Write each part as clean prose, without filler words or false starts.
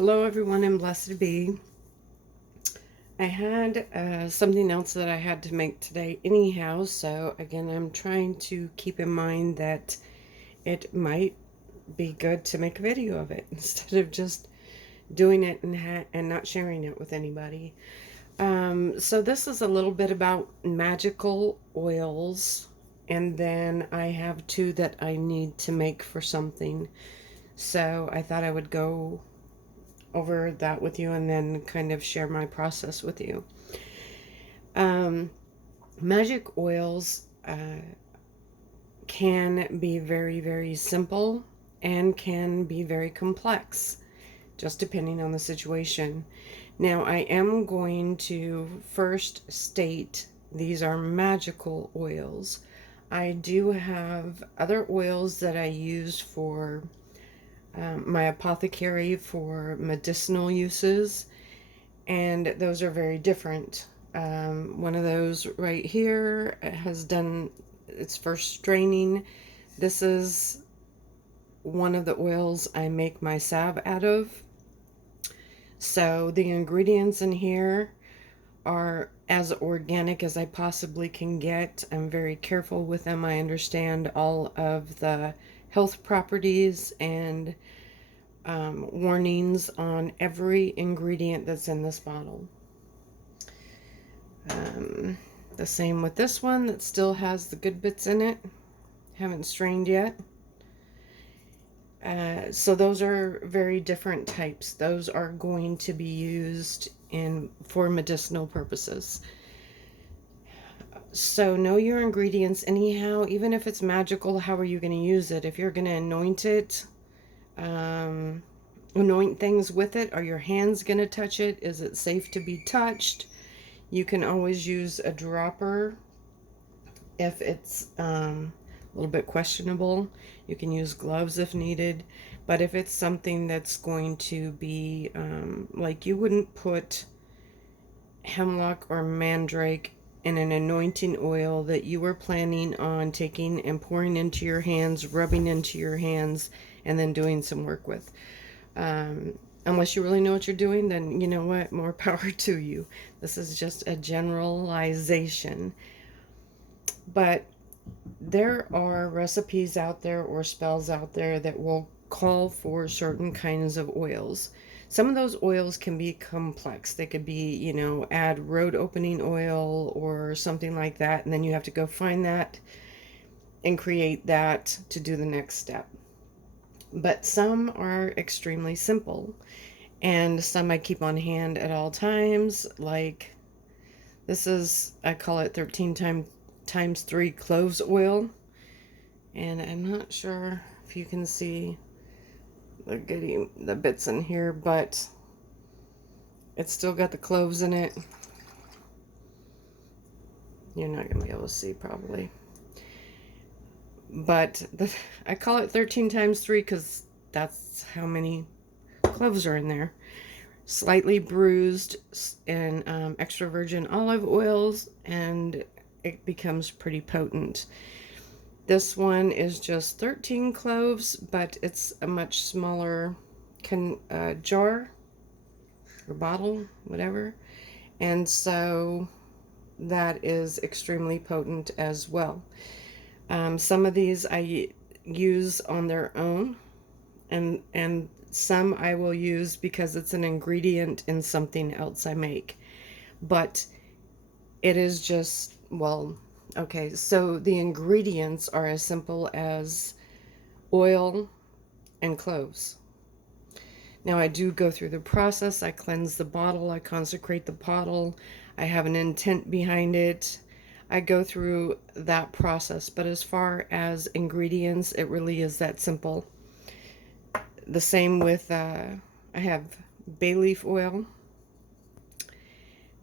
Hello everyone and blessed be. I had something else that I had to make today anyhow, so again I'm trying to keep in mind that it might be good to make a video of it instead of just doing it and not sharing it with anybody. So this is a little bit about magical oils, and then I have two that I need to make for something. So I thought I would go over that with you and then kind of share my process with you. Um, Magic oils can be very, very simple and can be very complex, just depending on the situation. Now, I am going to first state these are magical oils. I do have other oils that I use for my apothecary for medicinal uses, and those are very different. One of those right here has done its first straining. This is one of the oils I make my salve out of. So the ingredients in here are as organic as I possibly can get. I'm very careful with them. I understand all of the health properties and warnings on every ingredient that's in this bottle. The same with this one that still has the good bits in it. Haven't strained yet. So those are very different types. Those are going to be used for medicinal purposes. So know your ingredients anyhow. Even if it's magical, how are you going to use it? If you're going to anoint it, anoint things with it, are your hands going to touch it? Is it safe to be touched? You can always use a dropper if it's a little bit questionable. You can use gloves if needed. But if it's something that's going to be like, you wouldn't put hemlock or mandrake in an anointing oil that you were planning on taking and pouring into your hands, rubbing into your hands, and then doing some work with. Unless you really know what you're doing, then you know what, more power to you. This is just a generalization. But there are recipes out there or spells out there that will call for certain kinds of oils. Some of those oils can be complex. They could be, add road opening oil or something like that, and then you have to go find that and create that to do the next step. But some are extremely simple, and some I keep on hand at all times. Like this is, I call it 13 times 3 cloves oil, and I'm not sure if you can see the bits in here, but it's still got the cloves in it. You're not gonna be able to see probably, but I call it 13 times 3 because that's how many cloves are in there. Slightly bruised and extra virgin olive oils, and it becomes pretty potent. This one is just 13 cloves, but it's a much smaller jar or bottle, whatever. And so that is extremely potent as well. Some of these I use on their own, and some I will use because it's an ingredient in something else I make. But it is just, well, okay, so the ingredients are as simple as oil and cloves. Now I do go through the process. I cleanse the bottle, I consecrate the bottle, I have an intent behind it. I go through that process, but as far as ingredients, it really is that simple. The same with, I have bay leaf oil.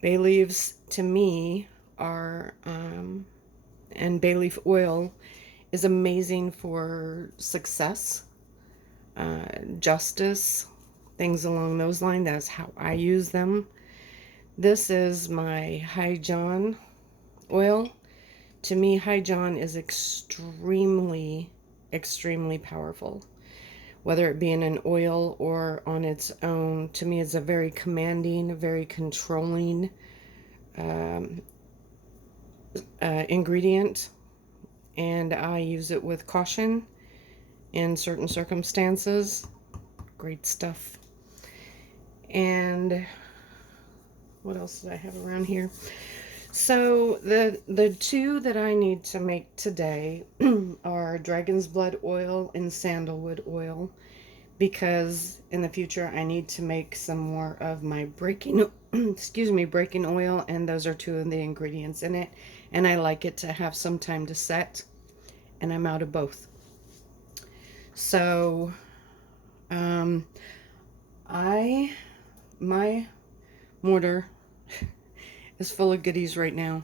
Bay leaves to me are, and bay leaf oil is amazing for success, justice, things along those lines. That's how I use them. This is my High John oil. To me, High John is extremely, extremely powerful. whether it be in an oil or on its own. To me, it's a very commanding, very controlling um, ingredient, and I use it with caution in certain circumstances. Great stuff. And what else did I have around here? So the two that I need to make today are dragon's blood oil and sandalwood oil, because in the future I need to make some more of my breaking excuse me, breaking oil, and those are two of the ingredients in it, and I like it to have some time to set, and I'm out of both. So my mortar is full of goodies right now.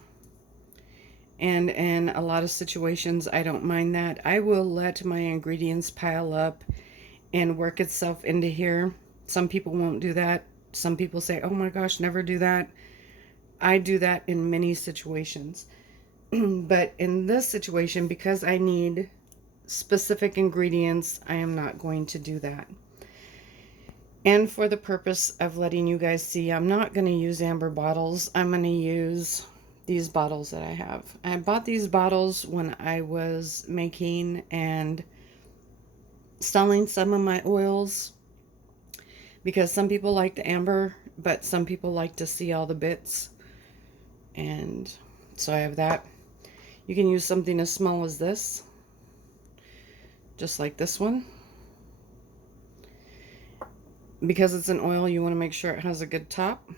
And in a lot of situations, I don't mind that. I will let my ingredients pile up and work itself into here. Some people won't do that. Some people say, oh my gosh, never do that. I do that in many situations. But in this situation, because I need specific ingredients, I am not going to do that. And for the purpose of letting you guys see, I'm not going to use amber bottles. I'm going to use these bottles that I have. I bought these bottles when I was making and selling some of my oils, because some people like the amber, but some people like to see all the bits. And so I have that. You can use something as small as this, just like this one. Because it's an oil, you want to make sure it has a good top.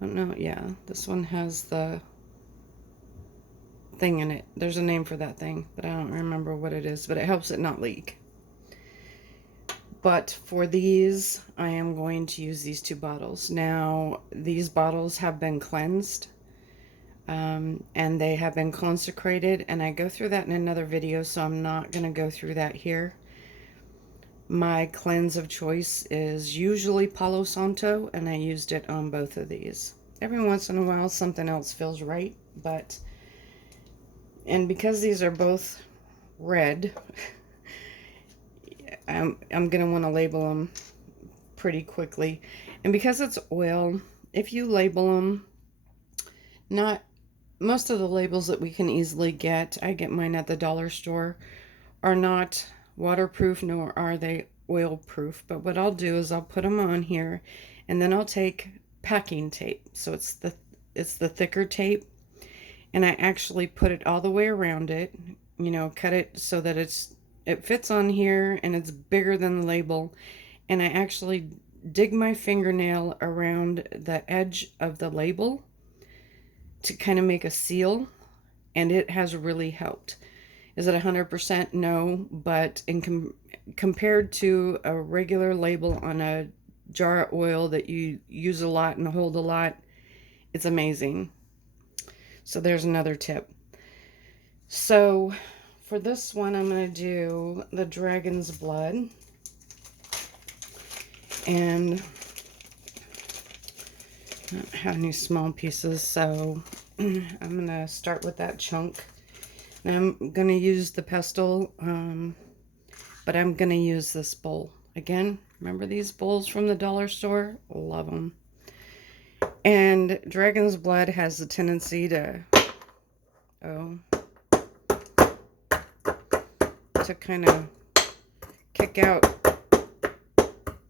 I don't know, yeah, this one has the thing in it. There's a name for that thing, but I don't remember what it is, but it helps it not leak. But for these, I am going to use these two bottles. Now, these bottles have been cleansed, and they have been consecrated, and I go through that in another video, so I'm not going to go through that here. My cleanse of choice is usually Palo Santo, and I used it on both of these. Every once in a while, something else feels right, but... And because these are both red, I'm going to want to label them pretty quickly. And because it's oil, if you label them, not... Most of the labels that we can easily get, I get mine at the dollar store, are not waterproof, nor are they oil proof. But what I'll do is I'll put them on here, and then I'll take packing tape. So it's the thicker tape, and I actually put it all the way around it, you know, cut it so that it fits on here and it's bigger than the label. And I actually dig my fingernail around the edge of the label to kind of make a seal, and it has really helped. Is it 100%? No, but compared to a regular label on a jar of oil that you use a lot and hold a lot, it's amazing. So there's another tip. So for this one, I'm going to do the dragon's blood. And I don't have any small pieces, so I'm going to start with that chunk. And I'm going to use the pestle, but I'm going to use this bowl. Again, remember these bowls from the dollar store? Love them. And dragon's blood has the tendency to kind of kick out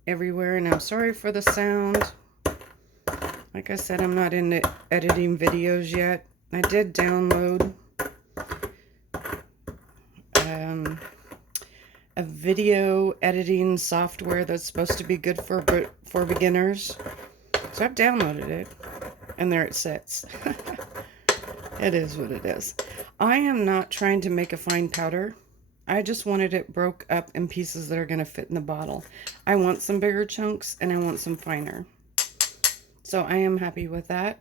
everywhere, and I'm sorry for the sound. Like I said, I'm not into editing videos yet. I did download a video editing software that's supposed to be good for beginners. So I've downloaded it, and there it sits. It is what it is. I am not trying to make a fine powder. I just wanted it broke up in pieces that are going to fit in the bottle. I want some bigger chunks, and I want some finer. So I am happy with that.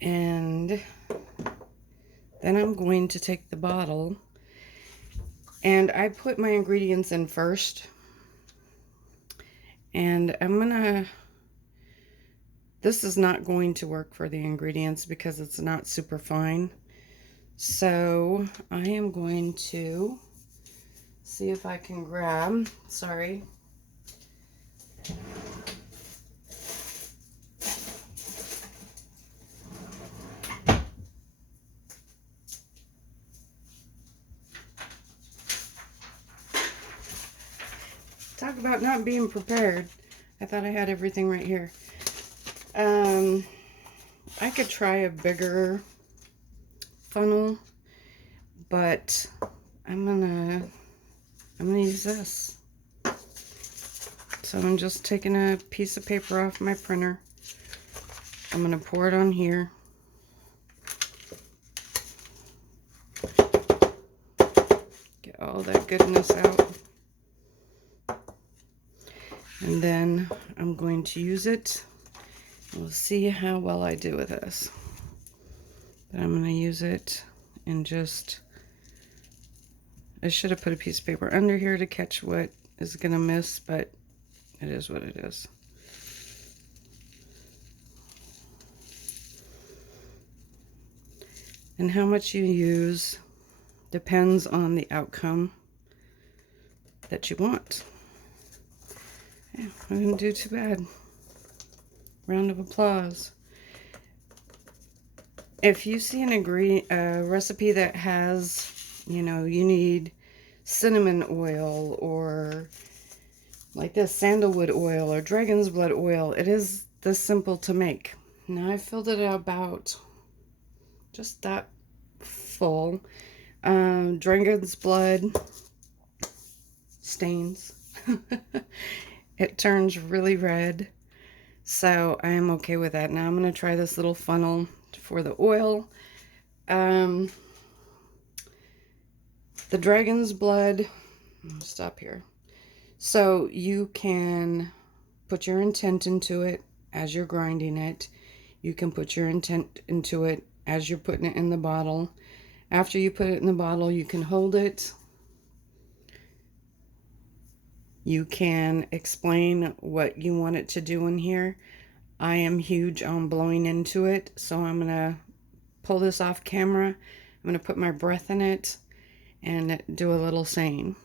And then I'm going to take the bottle, and I put my ingredients in first. And I'm gonna... This is not going to work for the ingredients because it's not super fine. So I am going to see if I can grab, sorry. Talk about not being prepared. I thought I had everything right here. I could try a bigger funnel, but I'm gonna use this. So I'm just taking a piece of paper off my printer. I'm gonna pour it on here. Get all that goodness out. And then I'm going to use it. We'll see how well I do with this. But I'm going to use it and just, I should have put a piece of paper under here to catch what is going to miss, but it is what it is. And how much you use depends on the outcome that you want. Yeah, I didn't do too bad. Round of applause. If you see a recipe that has, you know, you need cinnamon oil or like this sandalwood oil or dragon's blood oil, it is this simple to make. Now I filled it about just that full. Dragon's blood stains. It turns really red. So I am okay with that. Now I'm going to try this little funnel for the oil. The dragon's blood, stop here. So you can put your intent into it as you're grinding it. You can put your intent into it as you're putting it in the bottle. After you put it in the bottle, you can hold it. You can explain what you want it to do in here. I am huge on blowing into it, so I'm going to pull this off camera. I'm going to put my breath in it and do a little saying.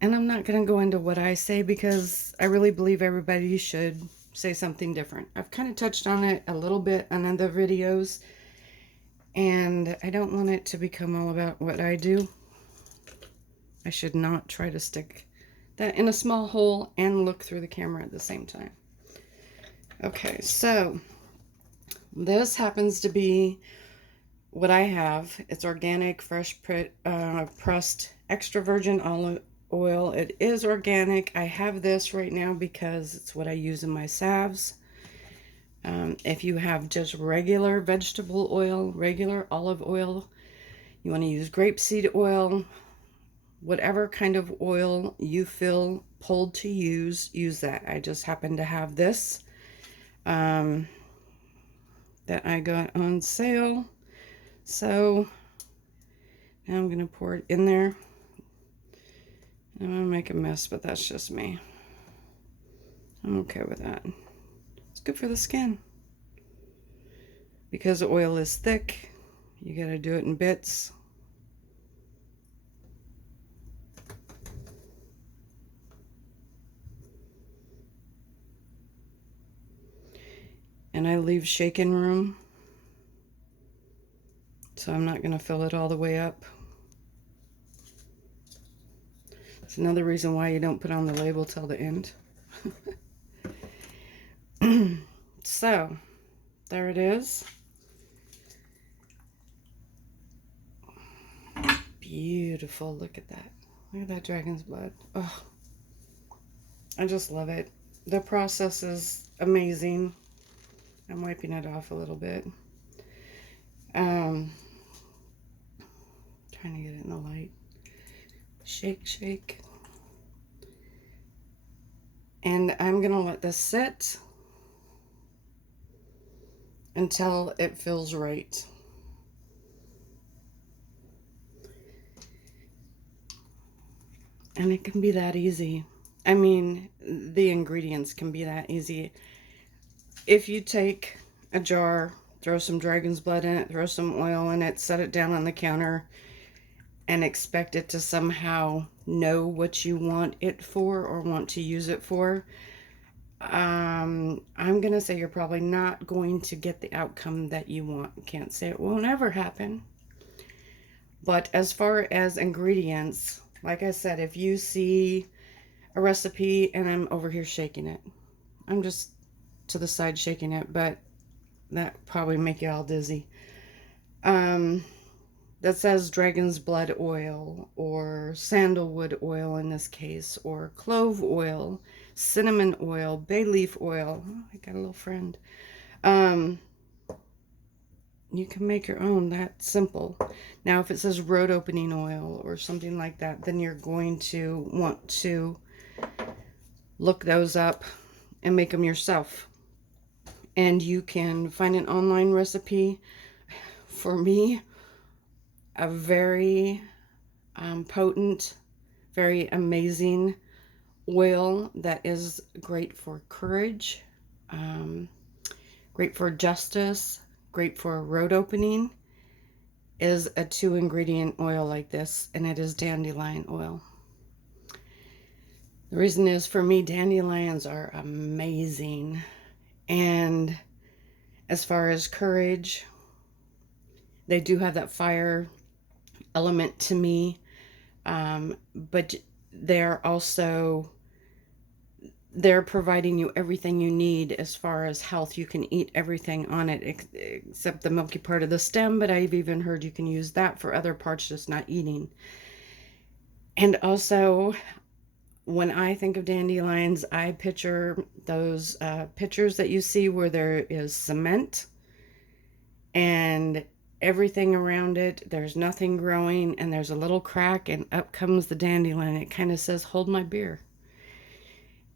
And I'm not going to go into what I say because I really believe everybody should say something different. I've kind of touched on it a little bit on other videos, and I don't want it to become all about what I do. I should not try to stick that in a small hole and look through the camera at the same time. Okay, so this happens to be what I have. It's organic, fresh pressed extra virgin olive oil. It is organic. I have this right now because it's what I use in my salves. If you have just regular vegetable oil, regular olive oil, you want to use grapeseed oil, whatever kind of oil you feel pulled to use that. I just happen to have this that I got on sale. So now I'm going to pour it in there. I'm going to make a mess, but that's just me. I'm okay with that. It's good for the skin. Because the oil is thick, you got to do it in bits. And I leave shaking room, so I'm not going to fill it all the way up. It's another reason why you don't put on the label till the end. So, there it is. Beautiful. Look at that. Look at that dragon's blood. Oh, I just love it. The process is amazing. I'm wiping it off a little bit. Trying to get it in the light. Shake, shake. And I'm going to let this sit until it feels right. And it can be that easy. I mean, the ingredients can be that easy. If you take a jar, throw some dragon's blood in it, throw some oil in it, set it down on the counter, and expect it to somehow know what you want it for or want to use it for, I'm going to say you're probably not going to get the outcome that you want. Can't say it won't ever happen. But as far as ingredients, like I said, if you see a recipe and I'm over here shaking it, I'm just to the side shaking it, but that probably make you all dizzy. That says dragon's blood oil or sandalwood oil in this case, or clove oil, cinnamon oil, bay leaf oil. Oh, I got a little friend. You can make your own. That simple. Now, if it says road opening oil or something like that, then you're going to want to look those up and make them yourself. And you can find an online recipe. For me, a very potent, very amazing oil that is great for courage, great for justice, great for road opening, is a 2-ingredient oil like this, and it is dandelion oil. The reason is, for me, dandelions are amazing. And as far as courage, they do have that fire element to me, but they're providing you everything you need as far as health. You can eat everything on it except the milky part of the stem, but I've even heard you can use that for other parts, just not eating. And also, when I think of dandelions, I picture those pictures that you see where there is cement and everything around it, there's nothing growing, and there's a little crack, and up comes the dandelion. It kind of says, hold my beer.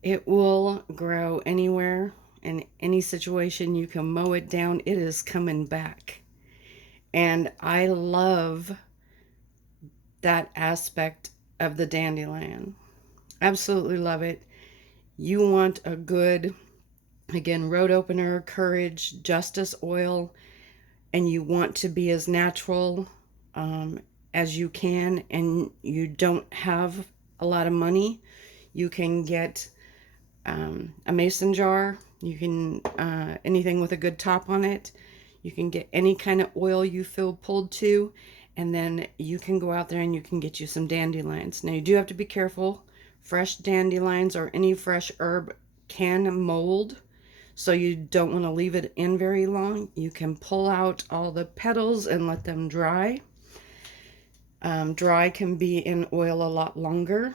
It will grow anywhere, in any situation. You can mow it down, it is coming back. And I love that aspect of the dandelion. Absolutely love it. You want a good, again, road opener, courage, justice oil, and you want to be as natural as you can, and you don't have a lot of money, you can get a mason jar. You can, anything with a good top on it. You can get any kind of oil you feel pulled to, and then you can go out there and you can get you some dandelions. Now, you do have to be careful. Fresh dandelions or any fresh herb can mold, so you don't want to leave it in very long. You can pull out all the petals and let them dry. Dry can be in oil a lot longer.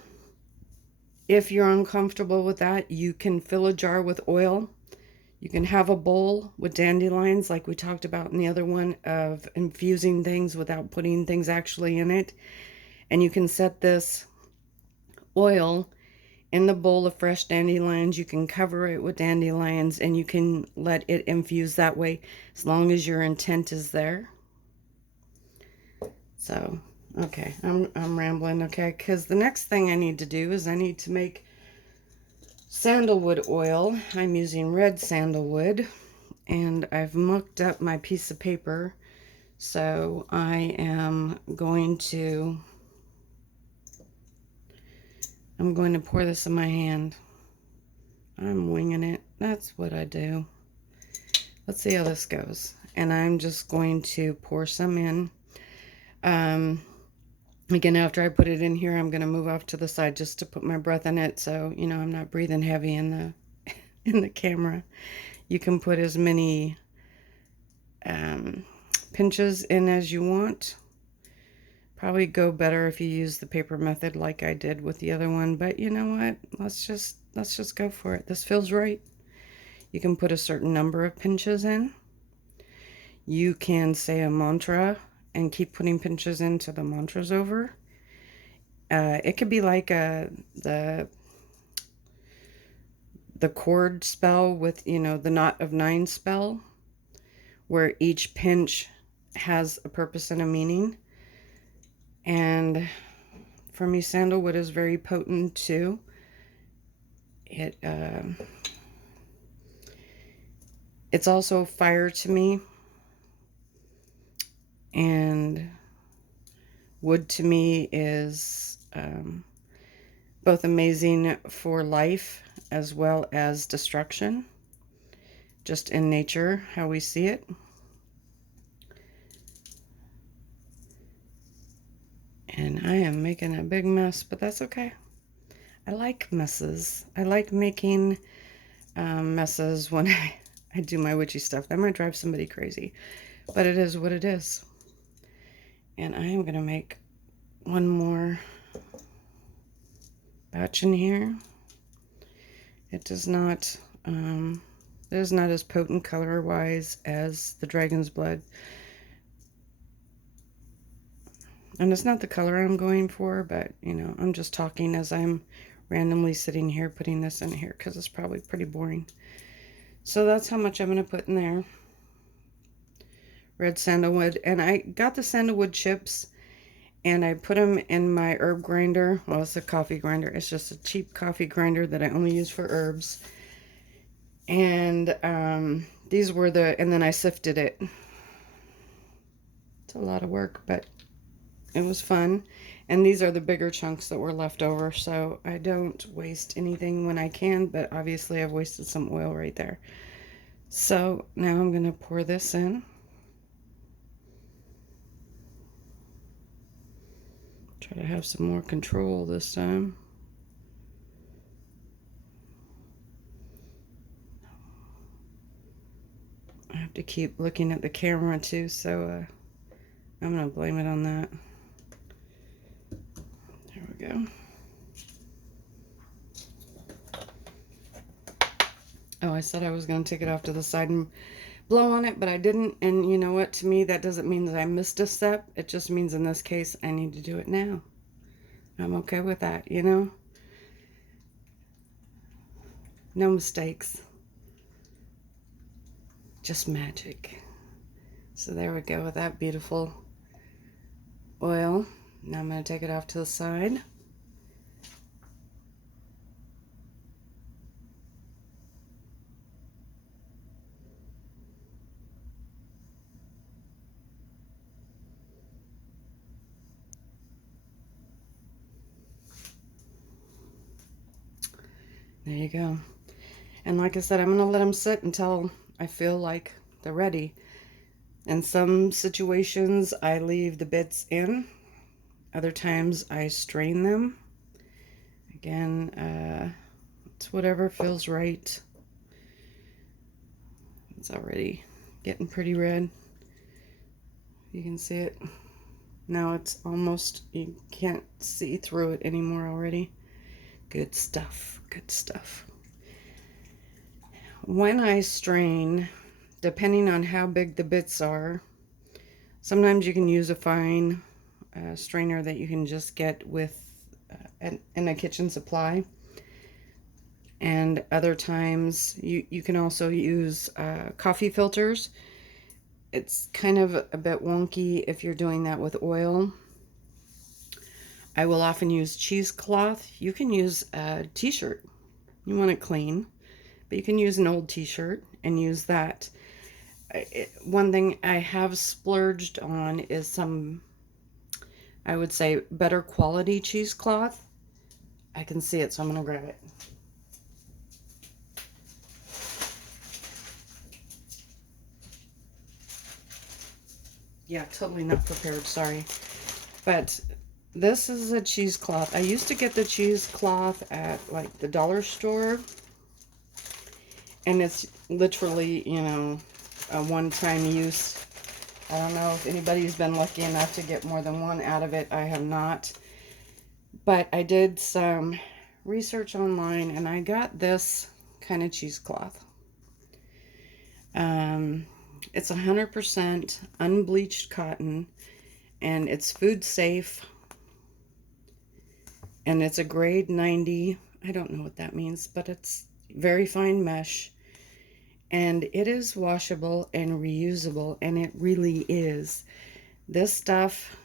If you're uncomfortable with that, you can fill a jar with oil. You can have a bowl with dandelions, like we talked about in the other one, of infusing things without putting things actually in it. And you can set this oil in the bowl of fresh dandelions. You can cover it with dandelions, and you can let it infuse that way, as long as your intent is there. So, okay, I'm rambling, okay, because the next thing I need to do is I need to make sandalwood oil. I'm using red sandalwood, and I've mucked up my piece of paper, so I am going to pour this in my hand. I'm winging it. That's what I do. Let's see how this goes. And I'm just going to pour some in. Again, after I put it in here, I'm going to move off to the side just to put my breath in it, so you know I'm not breathing heavy in the in the camera. You can put as many pinches in as you want. Probably go better if you use the paper method like I did with the other one, but you know what? Let's just go for it. This feels right. You can put a certain number of pinches in. You can say a mantra and keep putting pinches into the mantra's over. It could be like the chord spell with, you know, the knot of 9 spell, where each pinch has a purpose and a meaning. And for me, sandalwood is very potent too. It's also fire to me, and wood to me is both amazing for life as well as destruction, just in nature, how we see it. And I am making a big mess, but that's okay. I like messes. I like making messes when I do my witchy stuff. That might drive somebody crazy, but it is what it is. And I am going to make one more batch in here. It is not as potent color-wise as the dragon's blood. And it's not the color I'm going for, but, you know, I'm just talking as I'm randomly sitting here putting this in here because it's probably pretty boring. So that's how much I'm going to put in there. Red sandalwood. And I got the sandalwood chips and I put them in my herb grinder. Well, it's a coffee grinder. It's just a cheap coffee grinder that I only use for herbs. And these were and then I sifted it. It's a lot of work, but it was fun. And these are the bigger chunks that were left over, so I don't waste anything when I can, but obviously I've wasted some oil right there. So now I'm going to pour this in. Try to have some more control this time. I have to keep looking at the camera too, so I'm going to blame it on that. There we go. Oh, I said I was going to take it off to the side and blow on it, but I didn't. And you know what? To me, that doesn't mean that I missed a step. It just means in this case, I need to do it now. I'm okay with that, you know? No mistakes. Just magic. So there we go with that beautiful oil. Now I'm going to take it off to the side. There you go. And like I said, I'm going to let them sit until I feel like they're ready. In some situations, I leave the bits in. Other times, I strain them. Again, it's whatever feels right. It's already getting pretty red. You can see it. Now it's almost, you can't see through it anymore already. Good stuff. Good stuff. When I strain, depending on how big the bits are, sometimes you can use a fine strainer that you can just get with in a kitchen supply. And other times you can also use coffee filters. It's kind of a bit wonky if you're doing that with oil. I will often use cheesecloth. You can use a t-shirt. You want it clean, but you can use an old t-shirt and use that. One thing I have splurged on is some, I would say, better quality cheesecloth. I can see it, so I'm going to grab it. Yeah, totally not prepared, sorry. But this is a cheesecloth. I used to get the cheesecloth at like the dollar store. And it's literally, you know, a one-time use. I don't know if anybody's been lucky enough to get more than one out of it. I have not. But I did some research online and I got this kind of cheesecloth. It's 100% unbleached cotton and it's food safe. And it's a grade 90. I don't know what that means, but it's very fine mesh. And it is washable and reusable, and it really is. This stuff,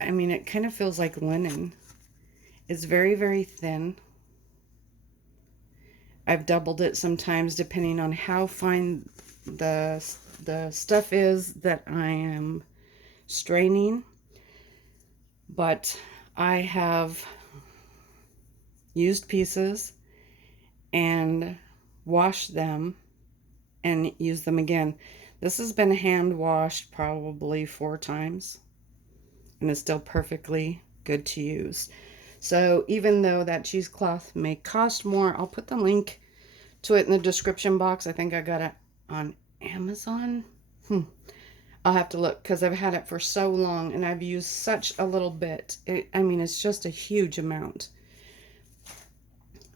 I mean, it kind of feels like linen. It's very, very thin. I've doubled it sometimes depending on how fine the stuff is that I am straining. But I have used pieces and washed them and used them again. This has been hand washed probably 4 times and is still perfectly good to use. So even though that cheesecloth may cost more, I'll put the link to it in the description box. I think I got it on Amazon. I'll have to look because I've had it for so long and I've used such a little bit. I mean, it's just a huge amount.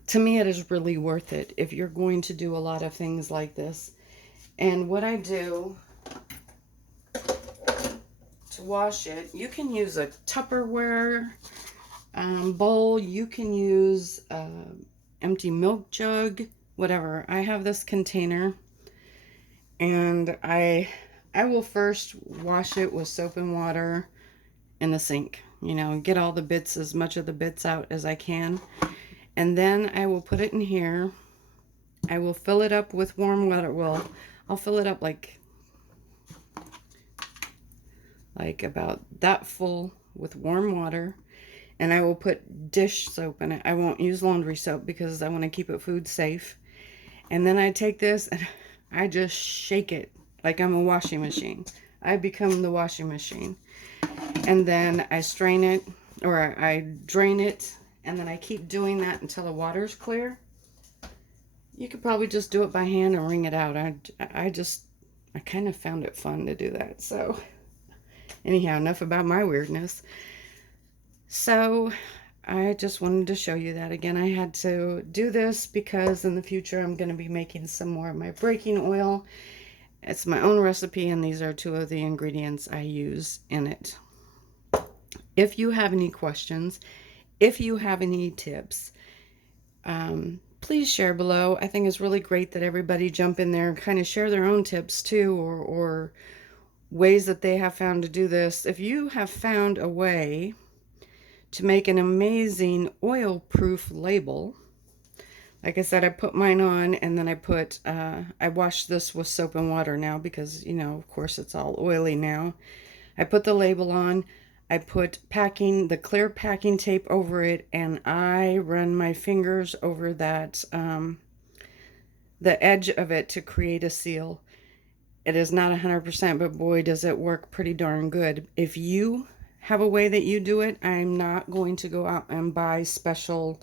To me, it is really worth it if you're going to do a lot of things like this. And what I do to wash it, you can use a Tupperware bowl. You can use an empty milk jug, whatever. I have this container, and I will first wash it with soap and water in the sink. You know, get all the bits, as much of the bits out as I can. And then I will put it in here. I will fill it up with warm water. Well, I'll fill it up like about that full with warm water. And I will put dish soap in it. I won't use laundry soap because I want to keep it food safe. And then I take this and I just shake it like I'm a washing machine. I become the washing machine. And then I strain it, or I drain it, and then I keep doing that until the water's clear. You could probably just do it by hand and wring it out. I kind of found it fun to do that. So anyhow, enough about my weirdness. So I just wanted to show you that again. I had to do this because in the future I'm going to be making some more of my breaking oil. It's my own recipe, and these are 2 of the ingredients I use in it. If you have any questions, if you have any tips, please share below. I think it's really great that everybody jump in there and kind of share their own tips too, or ways that they have found to do this. If you have found a way to make an amazing oil-proof label, like I said, I put mine on, and then I wash this with soap and water now because, you know, of course it's all oily now. I put the label on, I put the clear packing tape over it, and I run my fingers over that, the edge of it to create a seal. It is not 100%, but boy, does it work pretty darn good. If you have a way that you do it, I'm not going to go out and buy special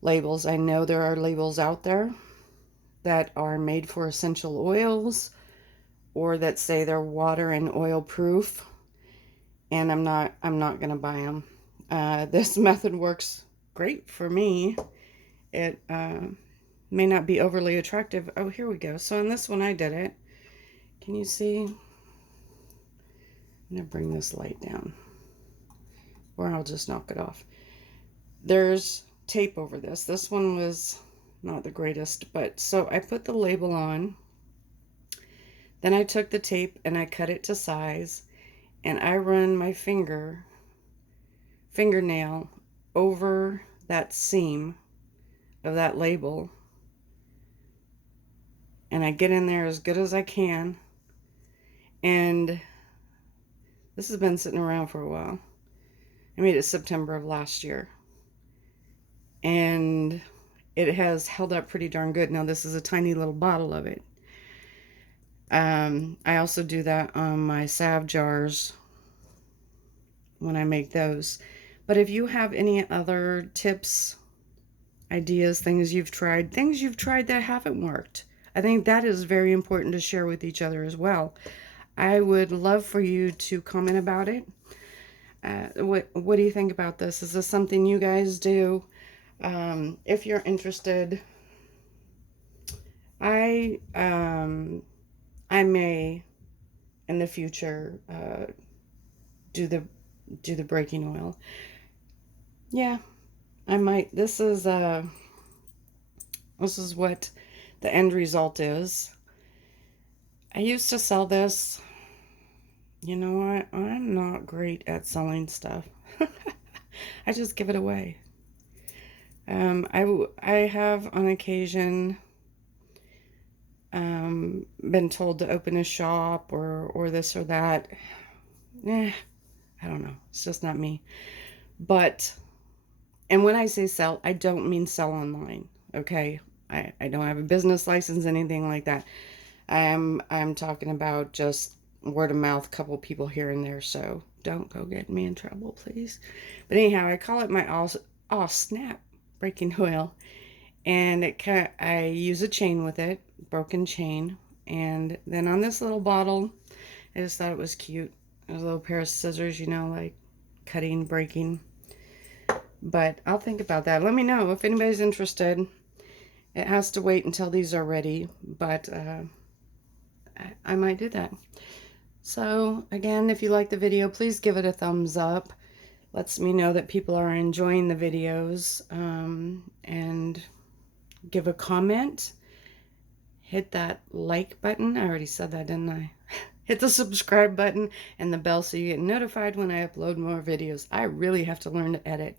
labels. I know there are labels out there that are made for essential oils or that say they're water and oil proof, and I'm not going to buy them. This method works great for me. It may not be overly attractive. Oh, here we go. So on this one I did it. Can you see? I'm going to bring this light down, or I'll just knock it off. There's tape over this. This one was not the greatest, but so I put the label on. Then I took the tape and I cut it to size, and I run my fingernail over that seam of that label, and I get in there as good as I can. And this has been sitting around for a while. I made it September of last year, and it has held up pretty darn good. Now this is a tiny little bottle of it. I also do that on my salve jars when I make those. But if you have any other tips, ideas, things you've tried that haven't worked, I think that is very important to share with each other as well. I would love for you to comment about it. What do you think about this? Is this something you guys do? If you're interested, I may in the future do the breaking oil. Yeah, I might. This is what the end result is. I used to sell this. You know what? I'm not great at selling stuff. I just give it away. I have on occasion been told to open a shop or this or that. I don't know. It's just not me. But, and when I say sell, I don't mean sell online. Okay. I don't have a business license, anything like that. I'm talking about just word of mouth, couple people here and there. So don't go get me in trouble, please. But anyhow, I call it my oh snap breaking oil, and I use a chain with it, broken chain, and then on this little bottle, I just thought it was cute. There's a little pair of scissors, you know, like cutting, breaking. But I'll think about that. Let me know if anybody's interested. It has to wait until these are ready, but I might do that. So again, if you like the video, please give it a thumbs up. Lets me know that people are enjoying the videos, and give a comment. Hit that like button. I already said that, didn't I? Hit the subscribe button and the bell so you get notified when I upload more videos. I really have to learn to edit.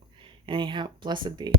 Anyhow, blessed be.